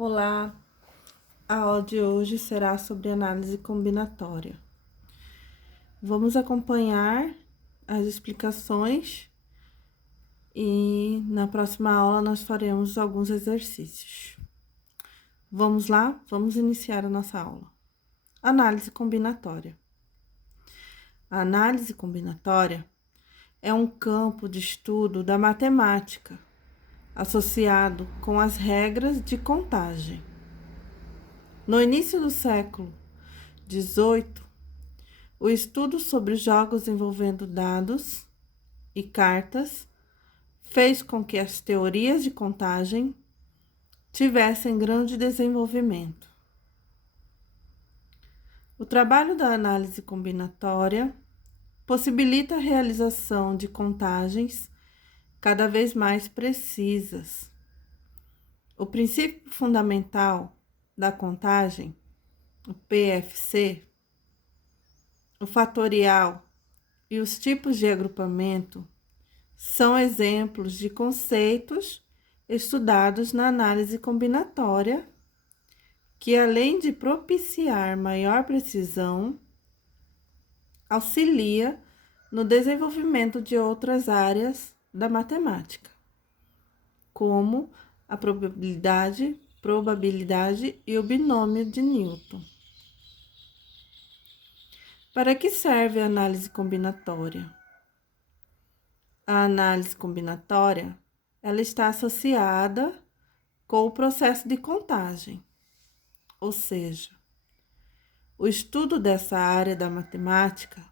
Olá, a aula de hoje será sobre análise combinatória. Vamos acompanhar as explicações e na próxima aula nós faremos alguns exercícios. Vamos lá? Vamos iniciar a nossa aula. Análise combinatória. A análise combinatória é um campo de estudo da matemática associado com as regras de contagem. No início do século XVIII, o estudo sobre jogos envolvendo dados e cartas fez com que as teorias de contagem tivessem grande desenvolvimento. O trabalho da análise combinatória possibilita a realização de contagens cada vez mais precisas. O princípio fundamental da contagem, o PFC, o fatorial e os tipos de agrupamento são exemplos de conceitos estudados na análise combinatória, que além de propiciar maior precisão, auxilia no desenvolvimento de outras áreas da matemática, como a probabilidade e o binômio de Newton. Para que serve a análise combinatória? A análise combinatória, ela está associada com o processo de contagem, ou seja, o estudo dessa área da matemática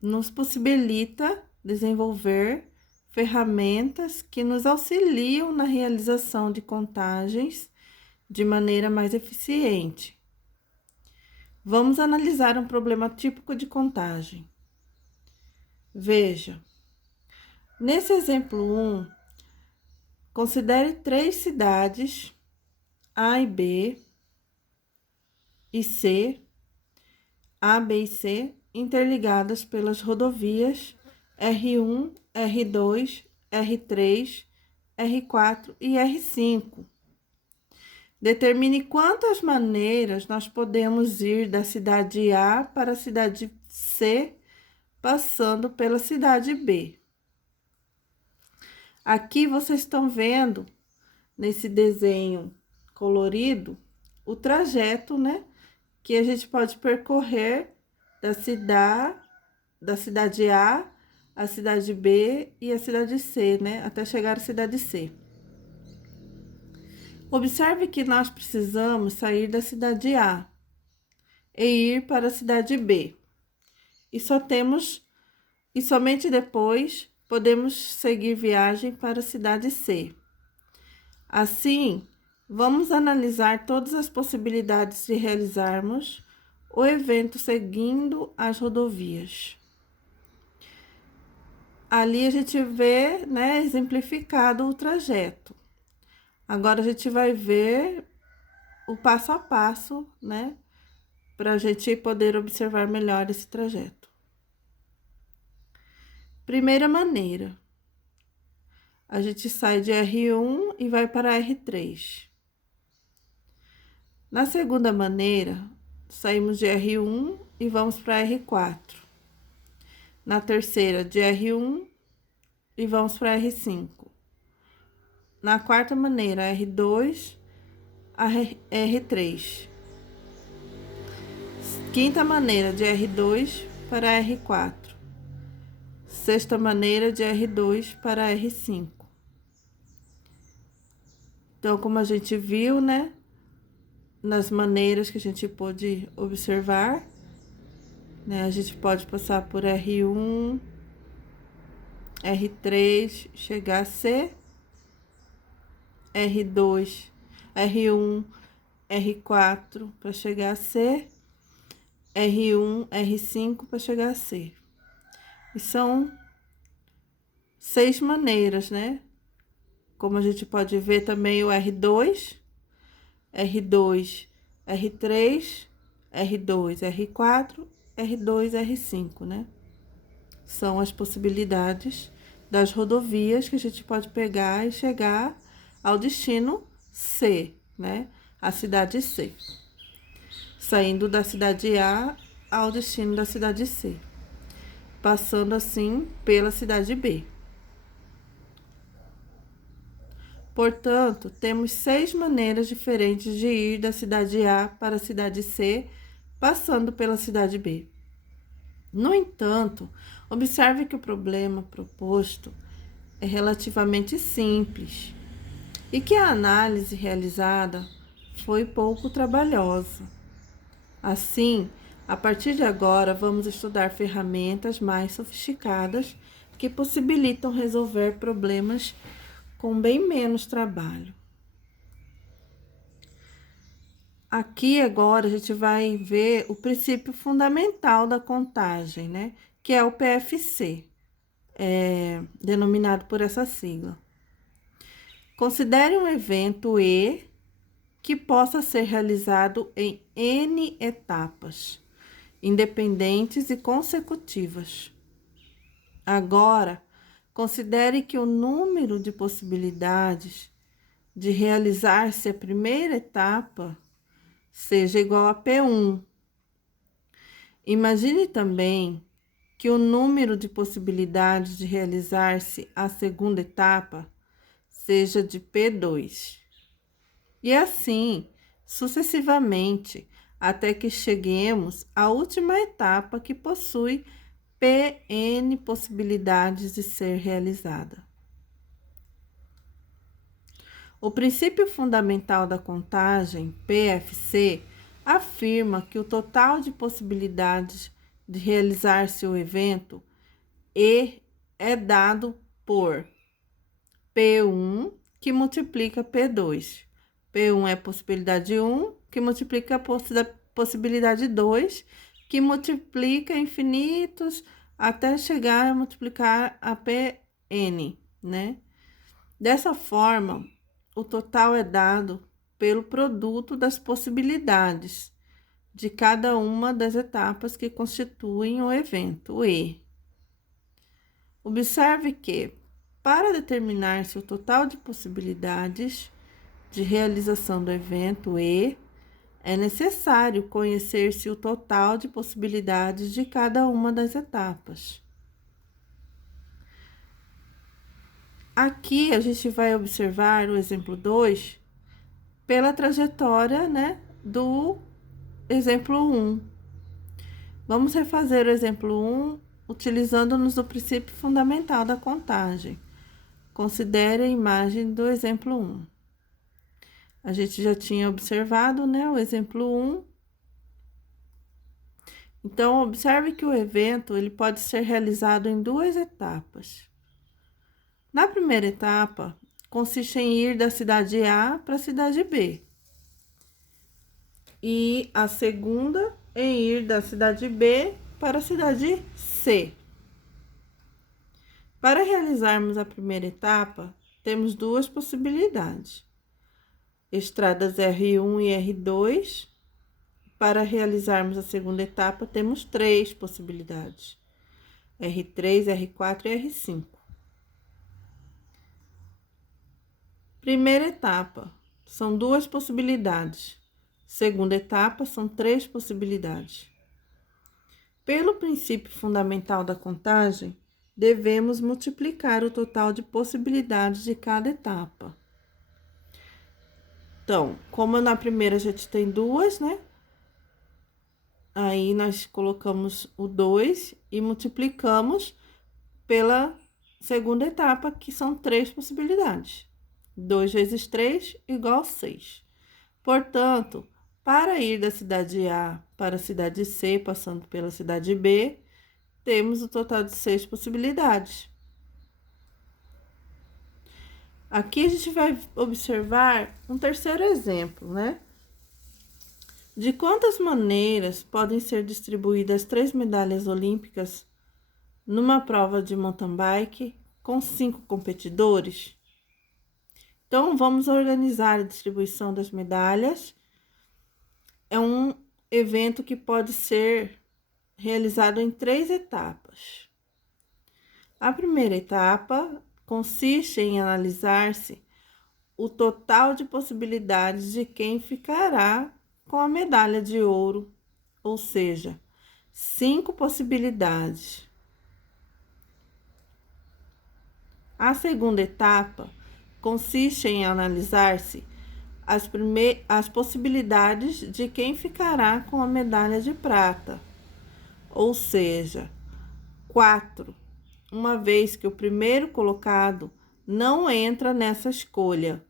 nos possibilita desenvolver ferramentas que nos auxiliam na realização de contagens de maneira mais eficiente. Vamos analisar um problema típico de contagem. Veja, nesse exemplo 1, considere 3 cidades, A e B e C, A, B e C, interligadas pelas rodovias R1, R2, R3, R4 e R5. Determine quantas maneiras nós podemos ir da cidade A para a cidade C, passando pela cidade B. Aqui vocês estão vendo, nesse desenho colorido, o trajeto, né, que a gente pode percorrer da cidade A, a cidade B e a cidade C, né, até chegar à cidade C. Observe que nós precisamos sair da cidade A e ir para a cidade B. E somente depois podemos seguir viagem para a cidade C. Assim, vamos analisar todas as possibilidades de realizarmos o evento seguindo as rodovias. Ali a gente vê, né, exemplificado o trajeto. Agora a gente vai ver o passo a passo, né, para a gente poder observar melhor esse trajeto. Primeira maneira, a gente sai de R1 e vai para R3. Na segunda maneira, saímos de R1 e vamos para R4. Na terceira, de R1 e vamos para R5. Na quarta maneira, R2 a R3. Quinta maneira, de R2 para R4. Sexta maneira, de R2 para R5. Então, como a gente viu, né, nas maneiras que a gente pôde observar, né, a gente pode passar por R1, R3, chegar a C, R2, R1, R4 para chegar a C, R1, R5 para chegar a C. E são 6 maneiras, né? Como a gente pode ver também o R2, R2, R3, R2, R4, R2, R5, né? São as possibilidades das rodovias que a gente pode pegar e chegar ao destino C, né? A cidade C, saindo da cidade A ao destino da cidade C, passando assim pela cidade B. Portanto, temos 6 maneiras diferentes de ir da cidade A para a cidade C, passando pela cidade B. No entanto, observe que o problema proposto é relativamente simples e que a análise realizada foi pouco trabalhosa. Assim, a partir de agora, vamos estudar ferramentas mais sofisticadas que possibilitam resolver problemas com bem menos trabalho. Aqui agora a gente vai ver o princípio fundamental da contagem, né? Que é o PFC, denominado por essa sigla. Considere um evento E que possa ser realizado em N etapas, independentes e consecutivas. Agora, considere que o número de possibilidades de realizar-se a primeira etapa seja igual a P1. Imagine também que o número de possibilidades de realizar-se a segunda etapa seja de P2. E assim, sucessivamente, até que cheguemos à última etapa que possui Pn possibilidades de ser realizada. O princípio fundamental da contagem, PFC, afirma que o total de possibilidades de realizar-se o evento E é dado por P1, que multiplica P2. P1 é a possibilidade 1, que multiplica a possibilidade 2, que multiplica infinitos até chegar a multiplicar a Pn, né? Dessa forma, o total é dado pelo produto das possibilidades de cada uma das etapas que constituem o evento E. Observe que, para determinar-se o total de possibilidades de realização do evento E, é necessário conhecer-se o total de possibilidades de cada uma das etapas. Aqui a gente vai observar o exemplo 2 pela trajetória, né, do exemplo 1. Vamos refazer o exemplo 1 utilizando-nos do princípio fundamental da contagem. Considere a imagem do exemplo 1. A gente já tinha observado, né, o exemplo 1. Então, observe que o evento ele pode ser realizado em 2 etapas. Na primeira etapa, consiste em ir da cidade A para a cidade B. E a segunda em ir da cidade B para a cidade C. Para realizarmos a primeira etapa, temos 2 possibilidades. Estradas R1 e R2. Para realizarmos a segunda etapa, temos 3 possibilidades. R3, R4 e R5. Primeira etapa, são 2 possibilidades. Segunda etapa, são 3 possibilidades. Pelo princípio fundamental da contagem, devemos multiplicar o total de possibilidades de cada etapa. Então, como na primeira a gente tem 2, né? Aí, nós colocamos o 2 e multiplicamos pela segunda etapa, que são 3 possibilidades. 2 vezes 3 igual a 6. Portanto, para ir da cidade A para a cidade C, passando pela cidade B, temos o total de 6 possibilidades. Aqui a gente vai observar um terceiro exemplo, né? De quantas maneiras podem ser distribuídas 3 medalhas olímpicas numa prova de mountain bike com 5 competidores? Então, vamos organizar a distribuição das medalhas. É um evento que pode ser realizado em 3 etapas. A primeira etapa consiste em analisar-se o total de possibilidades de quem ficará com a medalha de ouro, ou seja, 5 possibilidades. A segunda etapa consiste em analisar-se as possibilidades de quem ficará com a medalha de prata, ou seja, 4, uma vez que o primeiro colocado não entra nessa escolha.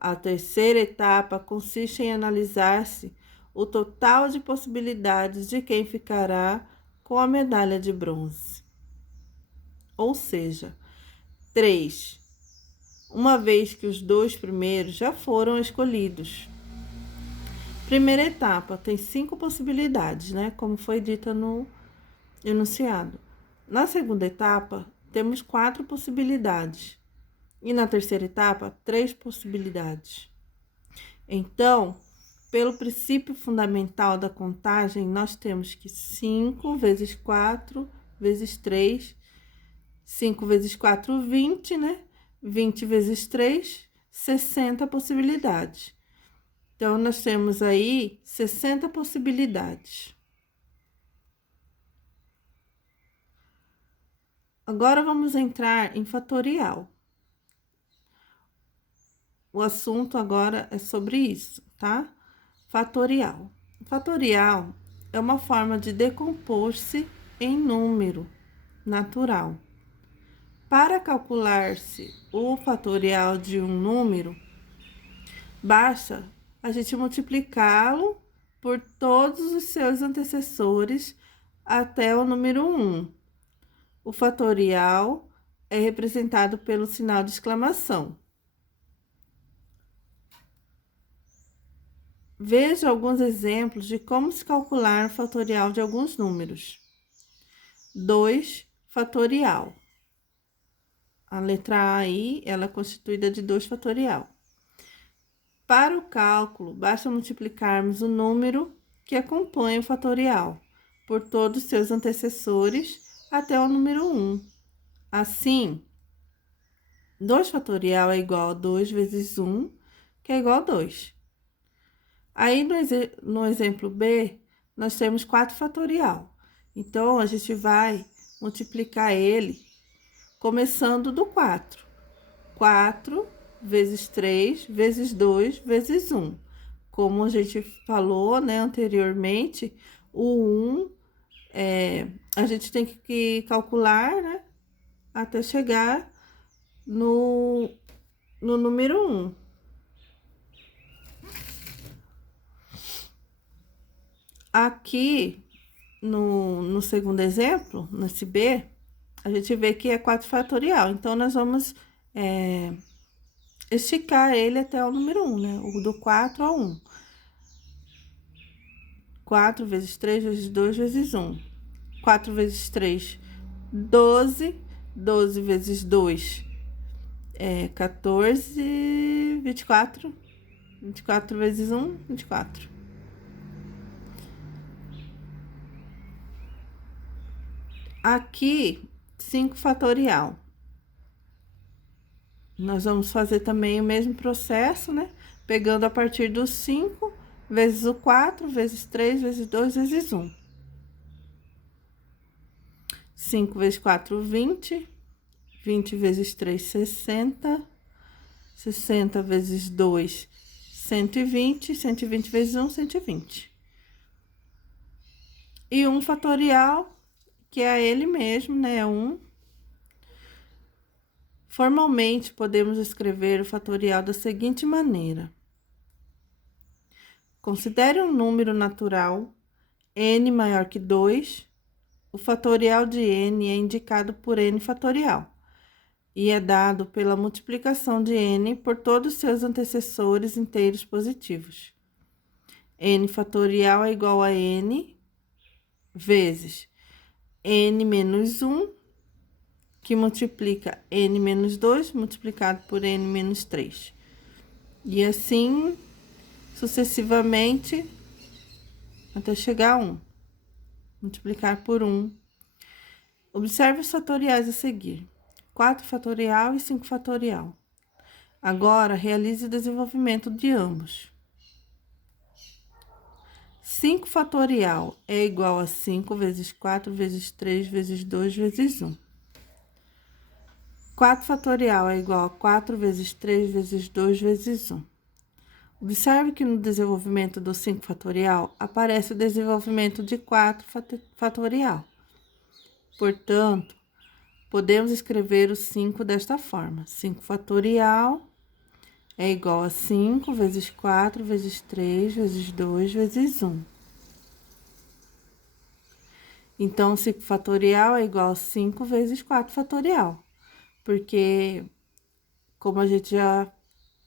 A terceira etapa consiste em analisar-se o total de possibilidades de quem ficará com a medalha de bronze, ou seja, 3, uma vez que os 2 primeiros já foram escolhidos. Primeira etapa tem 5 possibilidades, né? Como foi dita no enunciado. Na segunda etapa, temos 4 possibilidades. E na terceira etapa, 3 possibilidades. Então, pelo princípio fundamental da contagem, nós temos que 5 vezes 4 vezes 3, 5 vezes 4, 20, né? 20 vezes 3, 60 possibilidades. Então, nós temos aí 60 possibilidades. Agora, vamos entrar em fatorial. O assunto agora é sobre isso, tá? Fatorial. Fatorial é uma forma de decompor-se em número natural. Para calcular-se o fatorial de um número, basta a gente multiplicá-lo por todos os seus antecessores até o número 1. O fatorial é representado pelo sinal de exclamação. Veja alguns exemplos de como se calcular o fatorial de alguns números. 2 fatorial. A letra A aí, ela é constituída de 2 fatorial. Para o cálculo, basta multiplicarmos o número que acompanha o fatorial por todos os seus antecessores até o número 1. Assim, 2 fatorial é igual a 2 vezes 1, que é igual a 2. Aí, no exemplo B, nós temos 4 fatorial. Então, a gente vai multiplicar ele começando do 4. 4 vezes 3 vezes 2 vezes 1. Como a gente falou, né, anteriormente, o 1, a gente tem que calcular, né, até chegar no número 1. Aqui, no segundo exemplo, nesse B, a gente vê que é 4 fatorial. Então, nós vamos esticar ele até o número 1, né? O do 4 ao 1. 4 vezes 3 vezes 2 vezes 1. 4 vezes 3, 12. 12 vezes 2 é 14. 24. 24 vezes 1, 24. Aqui, 5 fatorial. Nós vamos fazer também o mesmo processo, né? Pegando a partir do 5 vezes o 4, vezes 3, vezes 2, vezes 1. 5 vezes 4, 20. 20 vezes 3, 60. 60 vezes 2, 120. 120 vezes 1, 120. E 1 fatorial, que é ele mesmo, né? 1. Formalmente, podemos escrever o fatorial da seguinte maneira. Considere um número natural, n maior que 2. O fatorial de n é indicado por n fatorial e é dado pela multiplicação de n por todos os seus antecessores inteiros positivos. N fatorial é igual a n vezes n menos 1, que multiplica n menos 2, multiplicado por n menos 3. E assim, sucessivamente, até chegar a 1. Multiplicar por 1. Observe os fatoriais a seguir. 4 fatorial e 5 fatorial. Agora, realize o desenvolvimento de ambos. 5 fatorial é igual a 5 vezes 4 vezes 3 vezes 2 vezes 1. 4 fatorial é igual a 4 vezes 3 vezes 2 vezes 1. Observe que no desenvolvimento do 5 fatorial aparece o desenvolvimento de 4 fatorial. Portanto, podemos escrever o 5 desta forma. 5 fatorial é igual a 5 vezes 4 vezes 3 vezes 2 vezes 1. Então, 5 fatorial é igual a 5 vezes 4 fatorial. Porque, como a gente já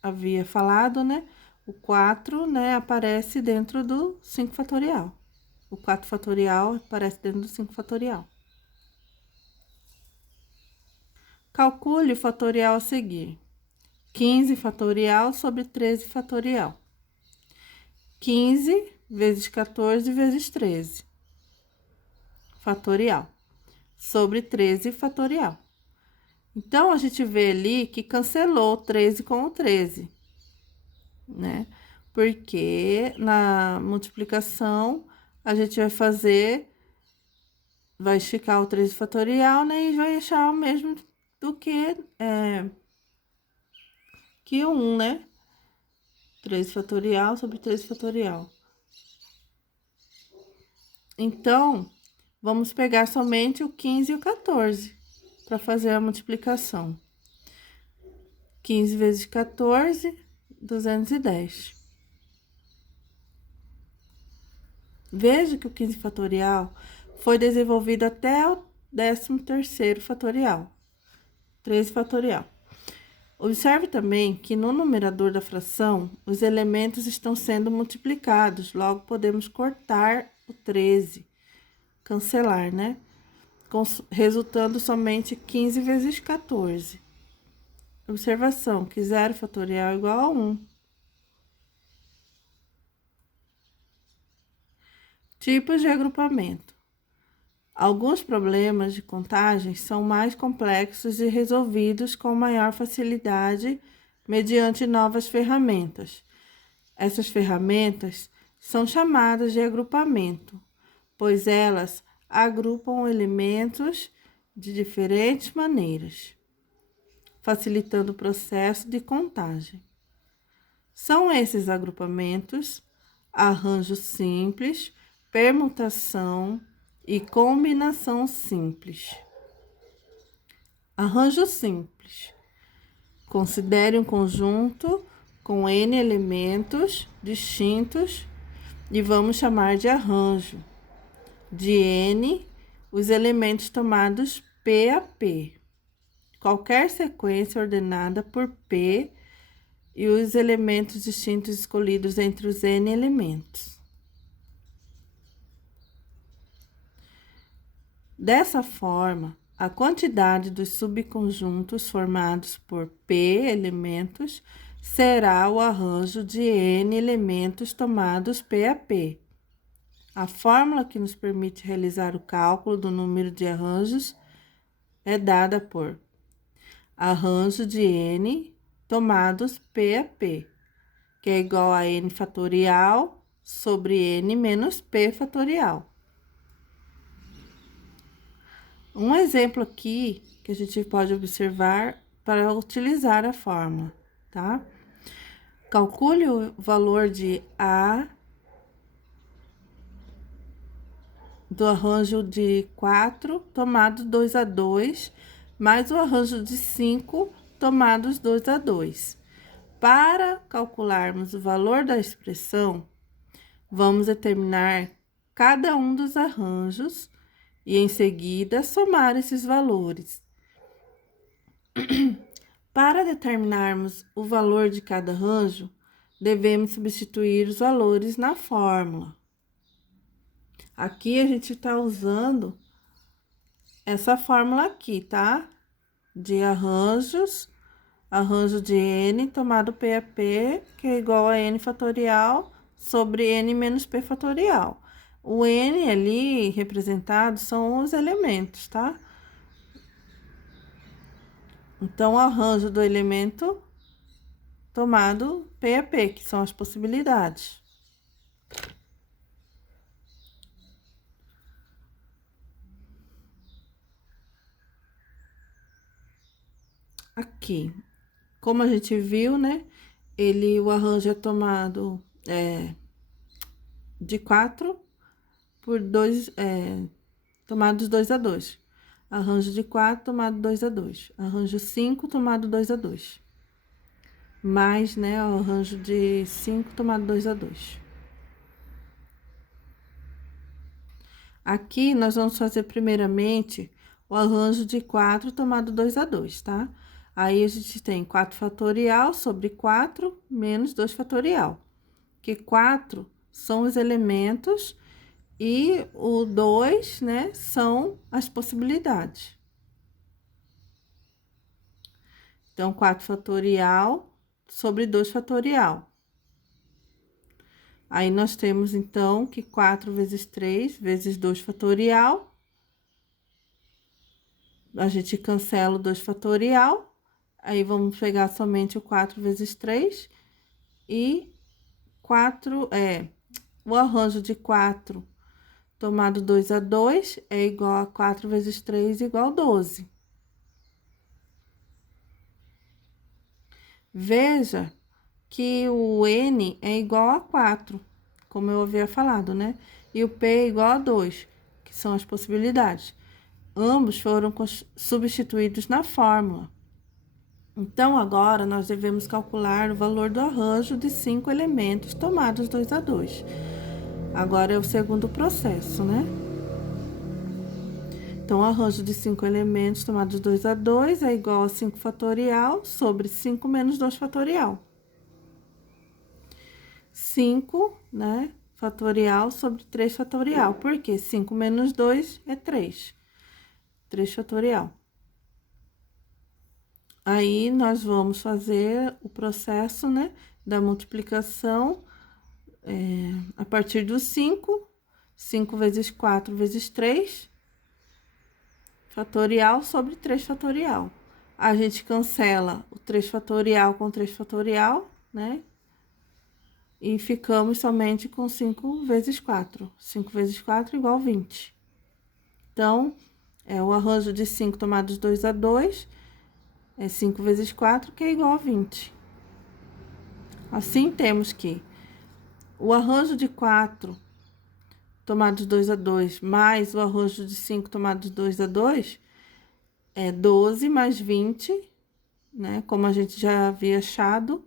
havia falado, né? O 4, né, aparece dentro do 5 fatorial. O 4 fatorial aparece dentro do 5 fatorial. Calcule o fatorial a seguir. 15 fatorial sobre 13 fatorial. 15 vezes 14 vezes 13 fatorial sobre 13 fatorial. Então, a gente vê ali que cancelou o 13 com o 13, né? Porque na multiplicação, a gente vai esticar o 13 fatorial, né? E vai achar o mesmo do que o 1, né? 13 fatorial sobre 13 fatorial. Então, vamos pegar somente o 15 e o 14 para fazer a multiplicação. 15 vezes 14, 210. Veja que o 15 fatorial foi desenvolvido até o 13º fatorial. 13 fatorial. Observe também que no numerador da fração, os elementos estão sendo multiplicados, logo podemos cortar o 13, cancelar, né? Resultando somente 15 vezes 14. Observação, que 0 fatorial é igual a 1. Tipos de agrupamento. Alguns problemas de contagem são mais complexos e resolvidos com maior facilidade mediante novas ferramentas. Essas ferramentas são chamadas de agrupamento, pois elas agrupam elementos de diferentes maneiras, facilitando o processo de contagem. São esses agrupamentos: arranjo simples, permutação e combinação simples. Arranjo simples. Considere um conjunto com N elementos distintos e vamos chamar de arranjo. De N, os elementos tomados P a P. Qualquer sequência ordenada por P e os elementos distintos escolhidos entre os N elementos. Dessa forma, a quantidade dos subconjuntos formados por P elementos será o arranjo de N elementos tomados P a P. A fórmula que nos permite realizar o cálculo do número de arranjos é dada por arranjo de N tomados P a P, que é igual a N fatorial sobre N menos P fatorial. Um exemplo aqui que a gente pode observar para utilizar a fórmula, tá? Calcule o valor de A do arranjo de 4 tomados 2 a 2, mais o arranjo de 5 tomados 2 a 2. Para calcularmos o valor da expressão, vamos determinar cada um dos arranjos e, em seguida, somar esses valores. Para determinarmos o valor de cada arranjo, devemos substituir os valores na fórmula. Aqui a gente está usando essa fórmula aqui, tá? De arranjos, arranjo de N tomado P a P, que é igual a N fatorial sobre N menos P fatorial. O N ali representado são os elementos, tá? Então, o arranjo do elemento tomado P a P, que são as possibilidades. Aqui, como a gente viu, né, o arranjo é tomado de 4 por 2, tomados 2 a 2. Arranjo de 4 tomado 2 a 2. Arranjo 5 tomado 2 a 2. Mais, né, o arranjo de 5 tomado 2 a 2. Aqui, nós vamos fazer primeiramente o arranjo de 4 tomado 2 a 2, tá? Aí, a gente tem 4 fatorial sobre 4 menos 2 fatorial. Que 4 são os elementos e o 2, né, são as possibilidades. Então, 4 fatorial sobre 2 fatorial. Aí, nós temos, então, que 4 vezes 3 vezes 2 fatorial. A gente cancela o 2 fatorial. Aí, vamos pegar somente o 4 vezes 3. E 4, o arranjo de 4 tomado 2 a 2 é igual a 4 vezes 3 igual a 12. Veja que o N é igual a 4, como eu havia falado, né? E o P é igual a 2, que são as possibilidades. Ambos foram substituídos na fórmula. Então, agora, nós devemos calcular o valor do arranjo de 5 elementos tomados 2 a 2. Agora, é o segundo processo, né? Então, o arranjo de 5 elementos tomados 2 a 2 é igual a 5 fatorial sobre 5 menos 2 fatorial. 5, né, fatorial sobre 3 fatorial. Por quê? 5 menos 2 é 3. 3 fatorial. Aí, nós vamos fazer o processo, né, da multiplicação a partir do 5. 5 vezes 4 vezes 3 fatorial sobre 3 fatorial. A gente cancela o 3 fatorial com 3 fatorial, né? E ficamos somente com 5 vezes 4. 5 vezes 4 igual a 20. Então, o arranjo de 5 tomados 2 a 2 é 5 vezes 4, que é igual a 20. Assim, temos que o arranjo de 4 tomados 2 a 2 mais o arranjo de 5 tomados 2 a 2 é 12 mais 20, né? Como a gente já havia achado,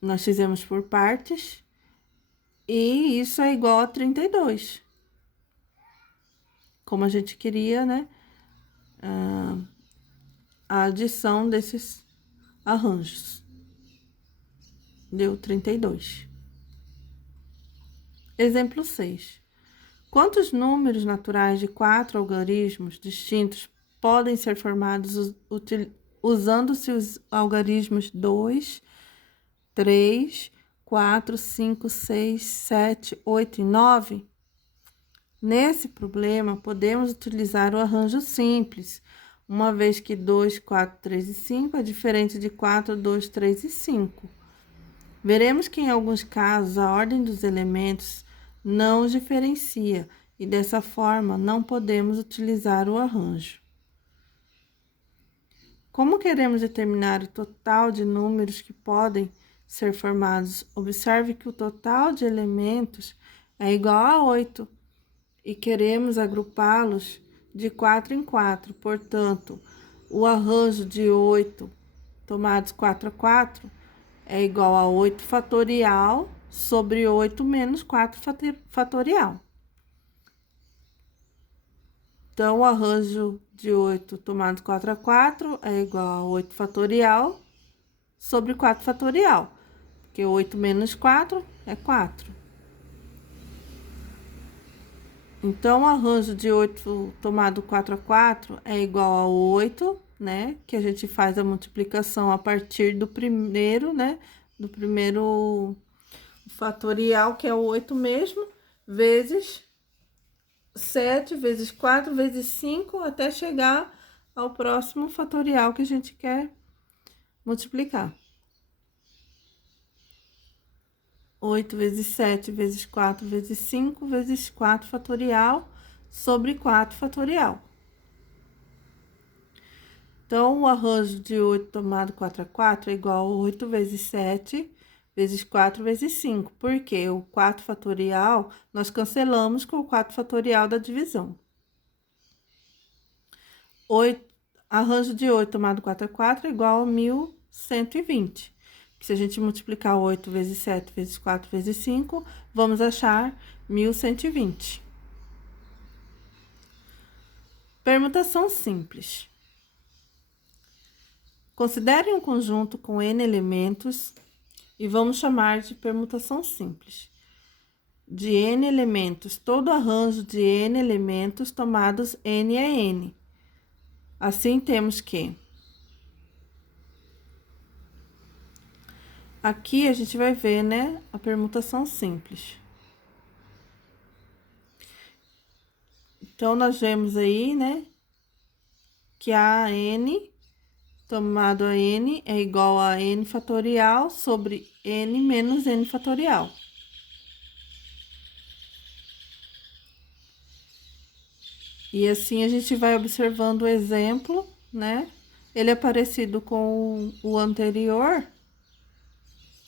nós fizemos por partes, e isso é igual a 32. Como a gente queria, né? A adição desses arranjos. Deu 32. Exemplo 6. Quantos números naturais de 4 algarismos distintos podem ser formados usando-se os algarismos 2, 3, 4, 5, 6, 7, 8 e 9? Nesse problema, podemos utilizar o arranjo simples, uma vez que 2, 4, 3 e 5 é diferente de 4, 2, 3 e 5. Veremos que, em alguns casos, a ordem dos elementos não os diferencia, e dessa forma, não podemos utilizar o arranjo. Como queremos determinar o total de números que podem ser formados? Observe que o total de elementos é igual a 8 e queremos agrupá-los de 4 em 4. Portanto, o arranjo de 8 tomados 4 a 4 é igual a 8 fatorial sobre 8 menos 4 fatorial. Então, o arranjo de 8 tomado 4 a 4 é igual a 8 fatorial sobre 4 fatorial, porque 8 menos 4 é 4. Então, o arranjo de 8 tomado 4 a 4 é igual a 8, né? Que a gente faz a multiplicação a partir do primeiro, né? Do primeiro fatorial, que é o 8 mesmo, vezes 7, vezes 4, vezes 5, até chegar ao próximo fatorial que a gente quer multiplicar. 8 vezes 7 vezes 4 vezes 5 vezes 4 fatorial sobre 4 fatorial. Então, o arranjo de 8 tomado 4 é igual a 8 vezes 7 vezes 4 vezes 5. Porque o 4 fatorial nós cancelamos com o 4 fatorial da divisão. Arranjo de 8 tomado 4 é igual a 1.120. Se a gente multiplicar 8 vezes 7 vezes 4 vezes 5, vamos achar 1.120. Permutação simples. Considere um conjunto com n elementos e vamos chamar de permutação simples. De n elementos, todo arranjo de n elementos tomados n é n. Assim, temos que... Aqui, a gente vai ver, né, a permutação simples. Então, nós vemos aí, né, que a n... tomado a n é igual a n fatorial sobre n menos n fatorial. E assim a gente vai observando o exemplo, né? Ele é parecido com o anterior,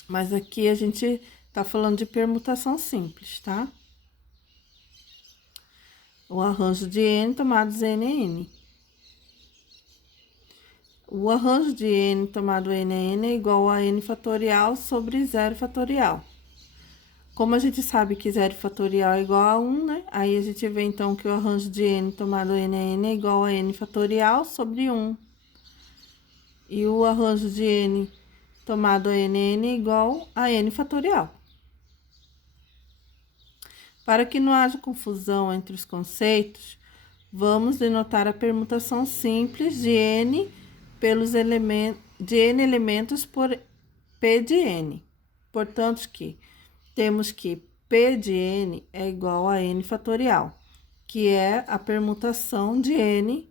mas aqui a gente tá falando de permutação simples, tá? O arranjo de n tomados n é n. O arranjo de n tomado n é n é igual a n fatorial sobre 0 fatorial. Como a gente sabe que 0 fatorial é igual a 1, né? Aí a gente vê então que o arranjo de n tomado n é n é igual a n fatorial sobre 1. E o arranjo de n tomado n é n é igual a n fatorial. Para que não haja confusão entre os conceitos, vamos denotar a permutação simples de n pelos elementos por P de n. Portanto, temos que P de n é igual a n fatorial, que é a permutação de n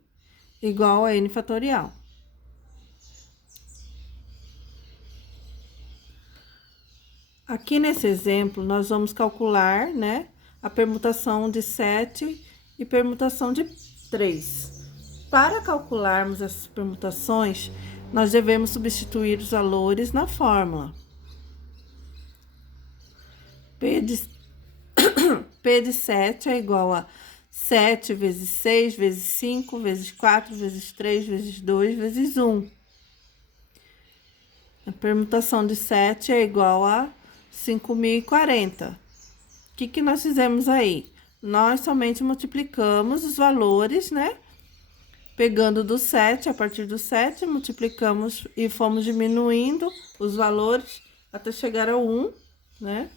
igual a n fatorial. Aqui nesse exemplo, nós vamos calcular, né, a permutação de 7 e permutação de 3. Para calcularmos essas permutações, nós devemos substituir os valores na fórmula. P de 7 é igual a 7 vezes 6 vezes 5 vezes 4 vezes 3 vezes 2 vezes 1. A permutação de 7 é igual a 5.040. O que nós fizemos aí? Nós somente multiplicamos os valores, né? Pegando do 7, a partir do 7, multiplicamos e fomos diminuindo os valores até chegar ao 1, né?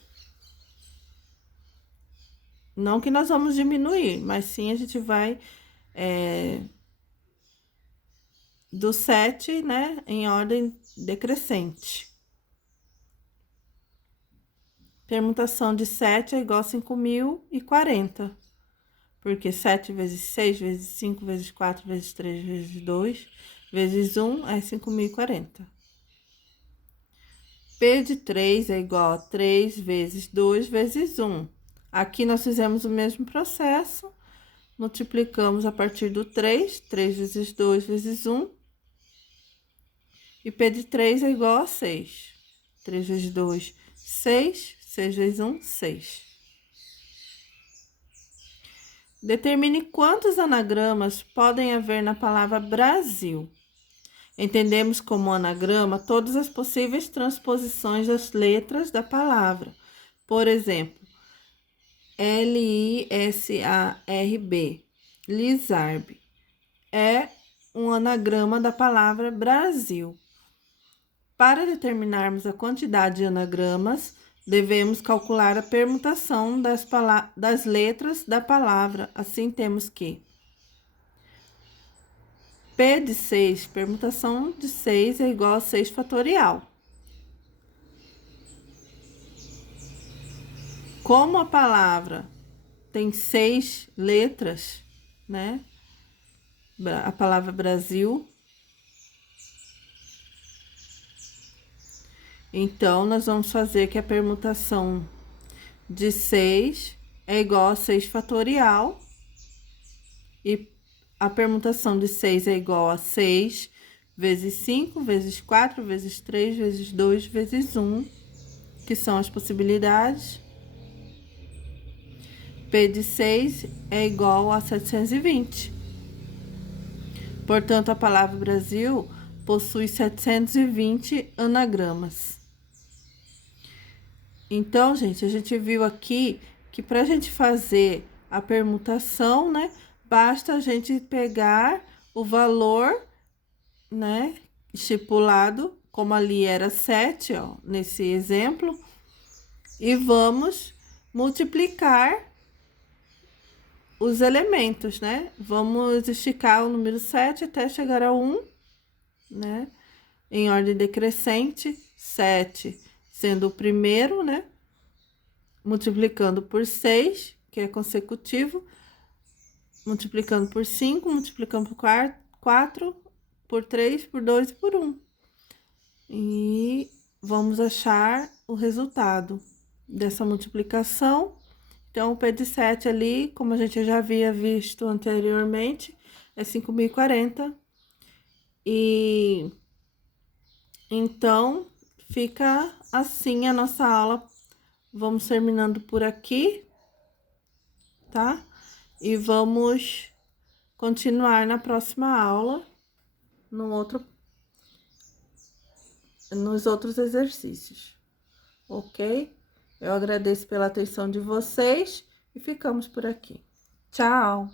Não que nós vamos diminuir, mas sim a gente vai do 7, né, em ordem decrescente. Permutação de 7 é igual a 5.040. Porque 7 vezes 6 vezes 5 vezes 4 vezes 3 vezes 2 vezes 1 é 5.040. P de 3 é igual a 3 vezes 2 vezes 1. Aqui nós fizemos o mesmo processo. Multiplicamos a partir do 3. 3 vezes 2 vezes 1. E P de 3 é igual a 6. 3 vezes 2, 6. 6 vezes 1, 6. Determine quantos anagramas podem haver na palavra Brasil. Entendemos como anagrama todas as possíveis transposições das letras da palavra. Por exemplo, L-I-S-A-R-B, Lizarb, é um anagrama da palavra Brasil. Para determinarmos a quantidade de anagramas, devemos calcular a permutação das letras da palavra. Assim, temos que P de 6, permutação de 6 é igual a 6 fatorial. Como a palavra tem 6 letras, né? A palavra Brasil. Então, nós vamos fazer que a permutação de 6 é igual a 6 fatorial. E a permutação de 6 é igual a 6 vezes 5, vezes 4, vezes 3, vezes 2, vezes 1, que são as possibilidades. P de 6 é igual a 720. Portanto, a palavra Brasil possui 720 anagramas. Então, gente, a gente viu aqui que para a gente fazer a permutação, né, basta a gente pegar o valor, né, estipulado, como ali era 7, ó, nesse exemplo, e vamos multiplicar os elementos, né? Vamos esticar o número 7 até chegar a 1, né? Em ordem decrescente, 7 sendo o primeiro, né? Multiplicando por 6, que é consecutivo, multiplicando por 5, multiplicando por 4, por 3, por 2 e por 1. E vamos achar o resultado dessa multiplicação. Então, o P de 7 ali, como a gente já havia visto anteriormente, é 5.040. E então, fica assim a nossa aula. Vamos terminando por aqui, tá? E vamos continuar na próxima aula, nos outros exercícios, ok? Eu agradeço pela atenção de vocês e ficamos por aqui. Tchau!